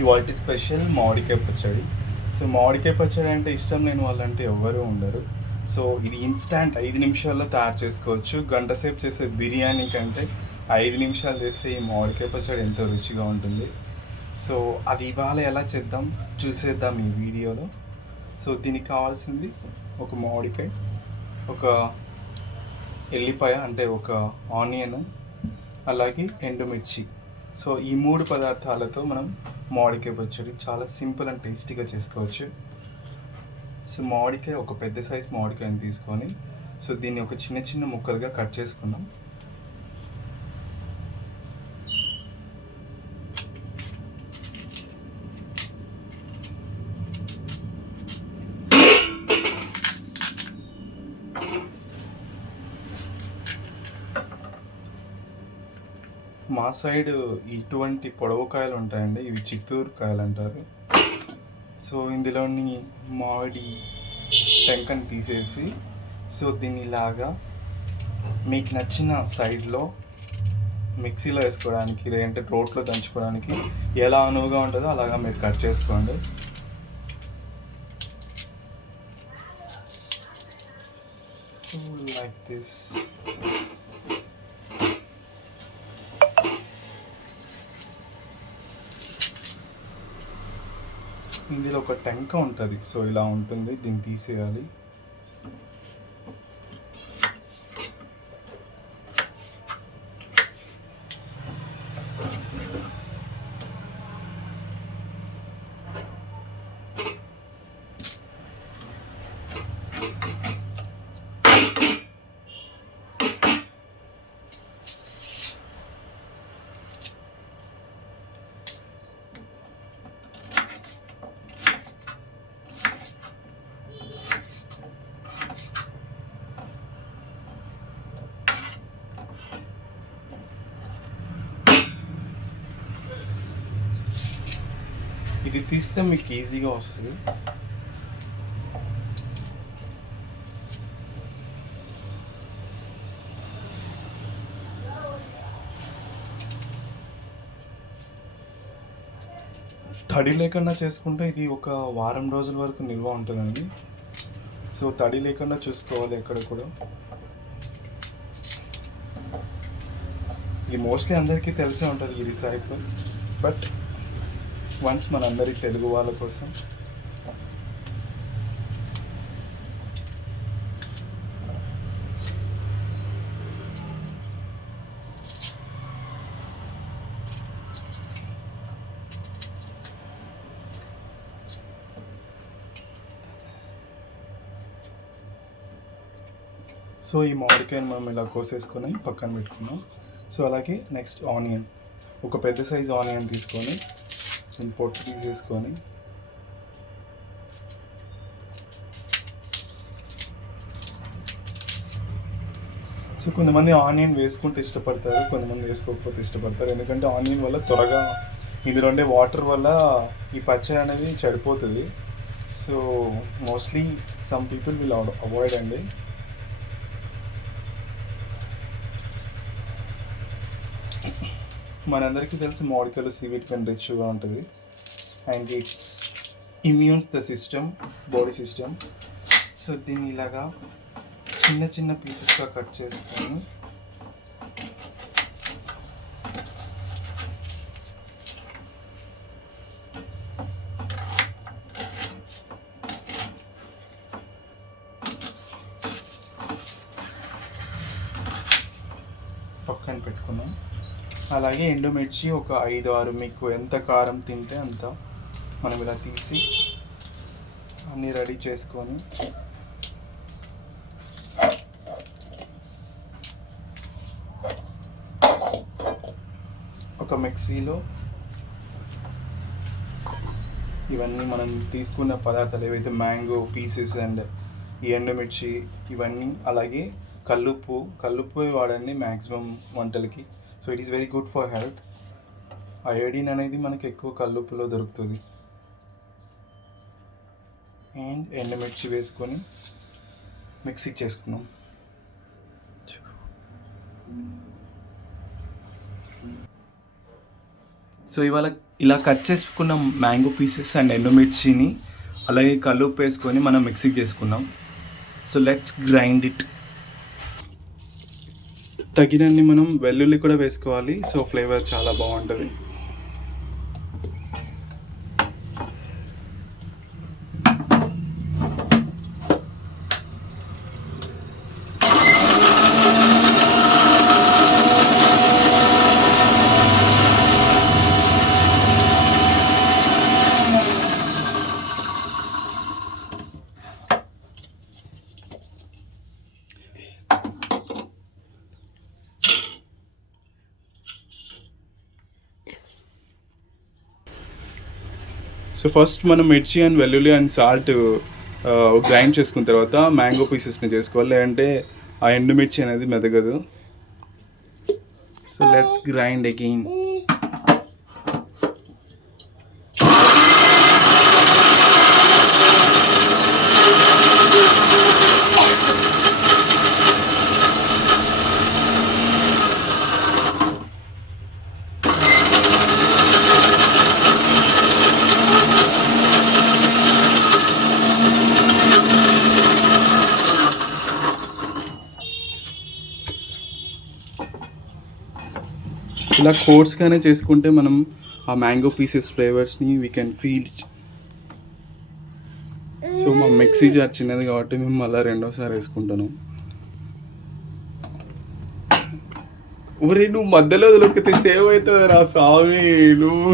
ఇవాల్టి స్పెషల్ మామిడికాయ పచ్చడి. సో మామిడికాయ పచ్చడి అంటే ఇష్టం లేని వాళ్ళంటే ఎవ్వరూ ఉండరు. సో ఇది ఇన్స్టాంట్ 5 నిమిషాల్లో తయారు చేసుకోవచ్చు. గంట సేపు చేసే బిర్యానీ కంటే 5 నిమిషాలు చేస్తే ఈ మామిడికాయ పచ్చడి ఎంతో రుచిగా ఉంటుంది. సో అది ఇవాళ ఎలా చేద్దాం చూసేద్దాం ఈ వీడియోలో. సో దీనికి కావాల్సింది ఒక మామిడికాయ, ఒక ఎల్లిపాయ అంటే ఒక ఆనియన్, అలాగే ఎండుమిర్చి. సో ఈ 3 పదార్థాలతో మనం మామిడికాయ పచ్చడి చాలా సింపుల్ అండ్ టేస్టీగా చేసుకోవచ్చు. సో మామిడికాయ, ఒక పెద్ద సైజ్ మామిడికాయని తీసుకొని సో దీన్ని ఒక చిన్న చిన్న ముక్కలుగా కట్ చేసుకున్నాం. మా సైడ్ ఇటువంటి పొడవు కాయలు ఉంటాయండి, ఇవి చిత్తూరు కాయలు అంటారు. సో ఇందులోని మామిడి టెంకని తీసేసి సో దీన్ని ఇలాగా మీకు నచ్చిన సైజులో మిక్సీలో వేసుకోవడానికి లేదంటే రోట్లో దంచుకోవడానికి ఎలా అనువుగా ఉంటుందో అలాగా మీరు కట్ చేసుకోండి. So like this. ఇందులో ఒక టెంక ఉంటుంది, సో ఇలా ఉంటుంది, దీన్ని తీసేయాలి. ఇది తీస్తే మీకు ఈజీగా వస్తుంది. తడి లేకుండా చేసుకుంటే ఇది ఒక వారం రోజుల వరకు నిల్వ ఉంటుందండి. సో తడి లేకుండా చూసుకోవాలి ఎక్కడ కూడా. ఇది మోస్ట్లీ అందరికీ తెలిసే ఉంటుంది ఈ రీసైకిల్, బట్ వన్స్ మనందరి తెలుగు వాళ్ళ కోసం సో ఈ మామిడికాయని మనం ఇలా కోసేసుకొని పక్కన పెట్టుకున్నాం. సో అలాగే నెక్స్ట్ ఆనియన్, ఒక పెద్ద సైజ్ ఆనియన్ తీసుకొని పొట్టు తీసేసుకొని సో కొంతమంది ఆనియన్ వేసుకుంటే ఇష్టపడతారు, కొంతమంది వేసుకోకపోతే ఇష్టపడతారు. ఎందుకంటే ఆనియన్ వల్ల త్వరగా ఇందులో ఉండే వాటర్ వల్ల ఈ పచ్చడి అనేది చెడిపోతుంది. So mostly some people will avoid అండి. మనందరికీ తెలిసి మామిడికాయలు సి విటమిన్ రిచ్గా ఉంటుంది and it's immunes the system, body system. So దీన్ని ఇలాగా చిన్న చిన్న పీసెస్గా కట్ చేసుకొని పక్కన పెట్టుకున్నాం. అలాగే ఎండుమిర్చి ఒక 5-6, మీకు ఎంత కారం తింటే అంత మనం ఇలా తీసి అన్నీ రెడీ చేసుకొని ఒక మిక్సీలో ఇవన్నీ మనం తీసుకున్న పదార్థాలు ఏవైతే మ్యాంగో పీసెస్ అండ్ ఈ ఎండుమిర్చి ఇవన్నీ, అలాగే కల్లుప్పు వాడండి మ్యాక్సిమం వంటలకి. So it is very good for health. Iodine అనేది మనకి ఎక్కువ కల్లుప్పులో దొరుకుతుంది. అండ్ ఎండుమిర్చి వేసుకొని మిక్సీకి చేసుకున్నాం. సో ఇవాళ ఇలా కట్ చేసుకున్న మ్యాంగో పీసెస్ అండ్ ఎండుమిర్చిని అలాగే కల్లుప్పు వేసుకొని మనం మిక్సీకి చేసుకున్నాం. So let's grind it. తగినన్ని మనం వెల్లుల్లి కూడా వేసుకోవాలి. సో ఫ్లేవర్ చాలా బాగుంటుంది. సో ఫస్ట్ మనం మిర్చి అండ్ వెల్లుల్లి అండ్ సాల్ట్ గ్రైండ్ చేసుకున్న తర్వాత మ్యాంగో పీసెస్ని చేసుకోవాలి, లేదంటే ఆ ఎండుమిర్చి అనేది మెదగదు. So let's grind again. ఇలా కోర్స్గానే చేసుకుంటే మనం ఆ మ్యాంగో పీసెస్ ఫ్లేవర్స్ని వీ కెన్ ఫీల్. సో మా మిక్సీ జార్ చిన్నది కాబట్టి మేము మళ్ళీ రెండోసారి వేసుకుంటాను. ఊరే నువ్వు మధ్యలో దొరికితే సేవ్ అవుతుంది రా స్వామి. నువ్వు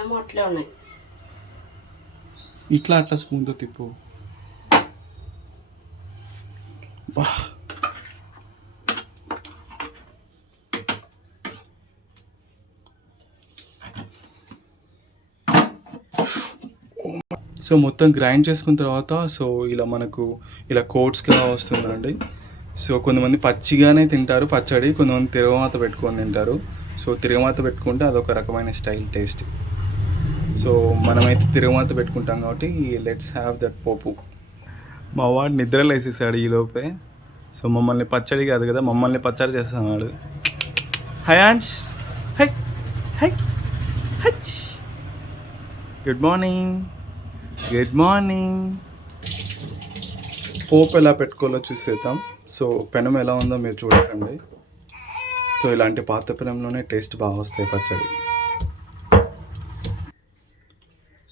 ఏమో అట్లే ఉన్నాయి. ఇట్లా అట్లా స్పూన్తో తిప్పు. బా సో మొత్తం గ్రైండ్ చేసుకున్న తర్వాత సో ఇలా మనకు ఇలా కోట్స్గా వస్తుందండి. సో కొంతమంది పచ్చిగానే తింటారు పచ్చడి, కొంతమంది తిరగమాత పెట్టుకొని తింటారు. సో తిరగమాత పెట్టుకుంటే అదొక రకమైన స్టైల్ టేస్ట్. సో మనమైతే తిరగమాత పెట్టుకుంటాం కాబట్టి లెట్స్ హ్యావ్ దట్ పోపు. మా వాడు నిద్రలు వేసేసాడు ఈలోపే. సో మమ్మల్ని పచ్చడి కాదు కదా, మమ్మల్ని పచ్చడి చేస్తున్నాడు. హై ఆంట్స్, హై హై హచ్. Good morning, good morning. పోపు ఎలా పెట్టుకోవాలో చూసేద్దాం. సో పెనం ఎలా ఉందో మీరు చూడకండి. సో ఇలాంటి పాత పెనంలోనే టేస్ట్ బాగా వస్తాయి పచ్చడి.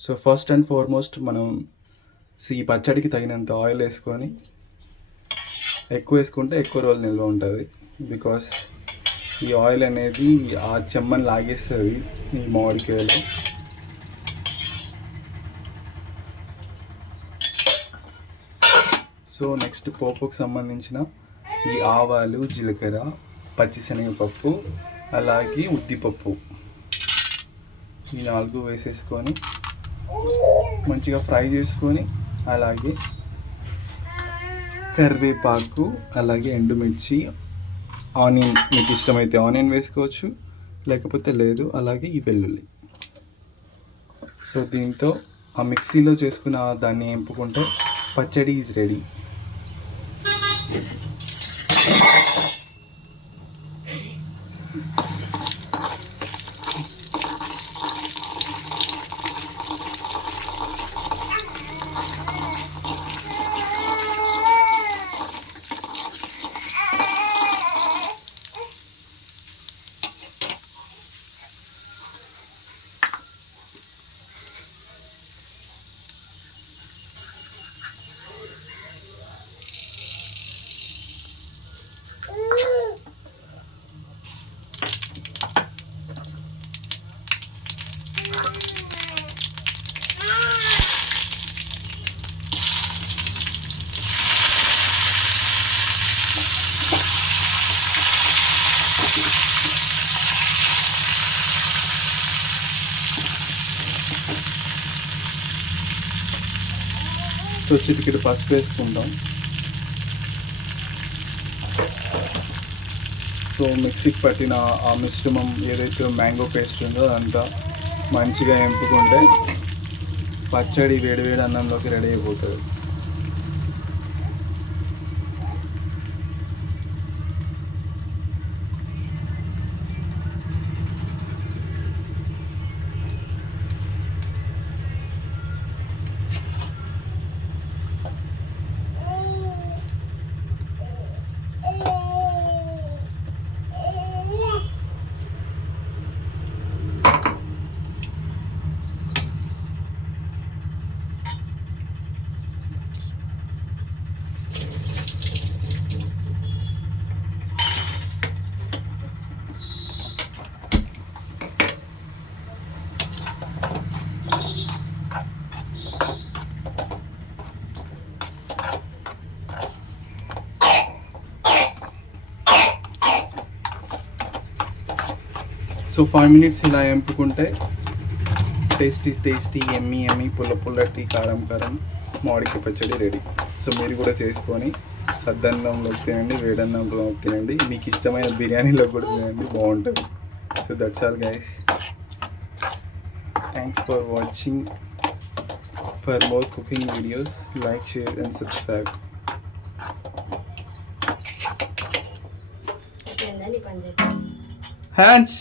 సో ఫస్ట్ అండ్ ఫార్మోస్ట్ మనం ఈ పచ్చడికి తగినంత ఆయిల్ వేసుకొని, ఎక్కువ వేసుకుంటే ఎక్కువ రోజులు నిల్వ ఉంటుంది. బికాస్ ఈ ఆయిల్ అనేది ఆ చెమ్మని లాగేస్తుంది ఈ మామిడికాయలో. సో నెక్స్ట్ పోపుకు సంబంధించిన ఈ ఆవాలు, జీలకర్ర, పచ్చిశనగపప్పు, అలాగే ఉద్దిపప్పు, ఈ 4 వేసేసుకొని మంచిగా ఫ్రై చేసుకొని, అలాగే కరివేపాకు, అలాగే ఎండుమిర్చి, ఆనియన్, మీకు ఇష్టమైతే ఆనియన్ వేసుకోవచ్చు, లేకపోతే లేదు. అలాగే ఈ వెల్లుల్లి. సో దీంతో ఆ మిక్సీలో చేసుకున్న దాన్ని ఎంపుకుంటే పచ్చడి ఈజ్ రెడీ. సో చిటికెడు పసుపు వేసుకుంటాం. సో మిక్సీకి పట్టిన ఆ మిశ్రమం ఏదైతే మ్యాంగో పేస్ట్ ఉందో అదంతా మంచిగా ఎంపుకుంటే పచ్చడి వేడివేడి అన్నంలోకి రెడీ అయిపోతుంది. సో 5 minutes ఇలా ఎంపుకుంటే టేస్టీ ఎమ్మి పుల్లటి కారం మామిడికాయ పచ్చడి రెడీ. సో మీరు కూడా చేసుకొని సద్దన్నంలోకి తినండి, వేడన్నంలో తినండి, మీకు ఇష్టమైన బిర్యానీలో కూడా తినండి, బాగుంటుంది. So that's all guys. Thanks for watching. For more cooking videos like, share and subscribe. Hands